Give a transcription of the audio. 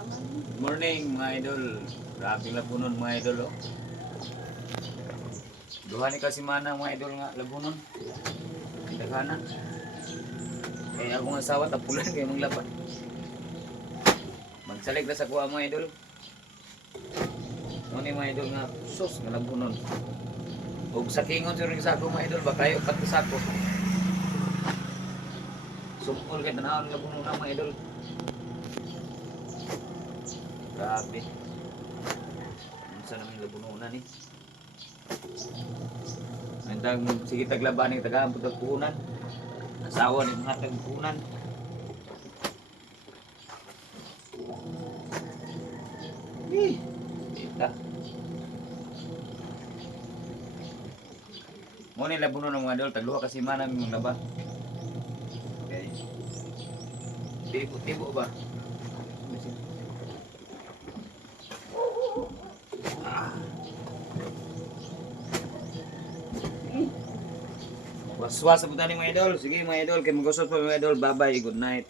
Good morning mga idol. Grabe labunon mga idol oh. Duha ni kasi mana mga idol nga labunon. Daghanan. Kaya akong asawa tapulan kay mong laban. Magsalig na sa kuha mga idol. Ano mga idol nga sus nga labunon. Ug sa kingon sir sa ako mga idol ba kayo pati sa ako. Sumol kay tanawon labunon na mga idol. Grabe. Unsa naman labunon ni? Andang sige taglaban ng tagaan pud puhunan. Asawa ni mga tagpuhunan. Kita. Mo ni labunon ng mga idol tagluha kasi mana yung laba. Okay. Tibo ba? Waswas sa mga idol. Sige mga idol, kay magusot pa mga idol. Bye bye, good night.